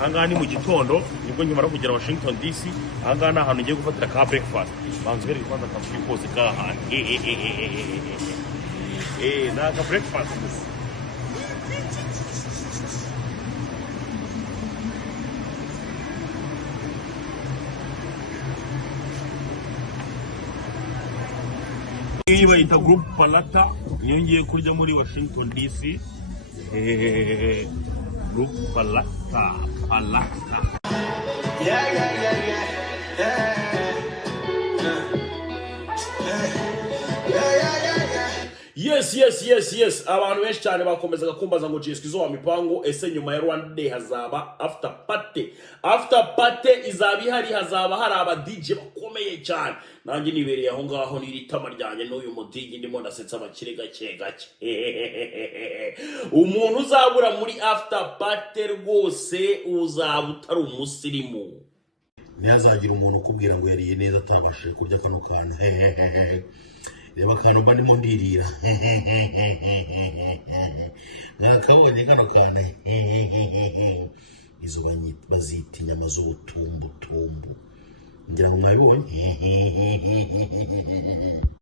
ahangaha ni mu gitondo nibwo nkimara kugera Washington DC. Ahangaha ni ahantu ngiye gufatira ka breakfast. Banze bari kwanza akavuye kose kahana. Naka breakfast gusa. Iyi bayita group palata niyo ngiye kurya muri Washington DC. Group palata. Yes. Abantu benshi cyane bakomezaga kumbaza ngo Jesco izo wa mipango ese nyuma ya Rwanda Day hazaba after party izaba ihari, hazaba hari aba DJ bakomeye cyane. Nanjye nibereye aho ngaho niritama ryanye n'uyu mudigi ndimo ndasetsa abakire gake. Umuntu uzabura muri after party rwose uzaba utari umusirimu. Ntihazagira umuntu ukubwira ngo yariye neza atabashije kurya kano kantu. Reba akantu mba ndimo ndirira. Nakabonye kano kantu. Izo bazita inyama z'ubutumbutumbu. Ngira ngo mwabibonye.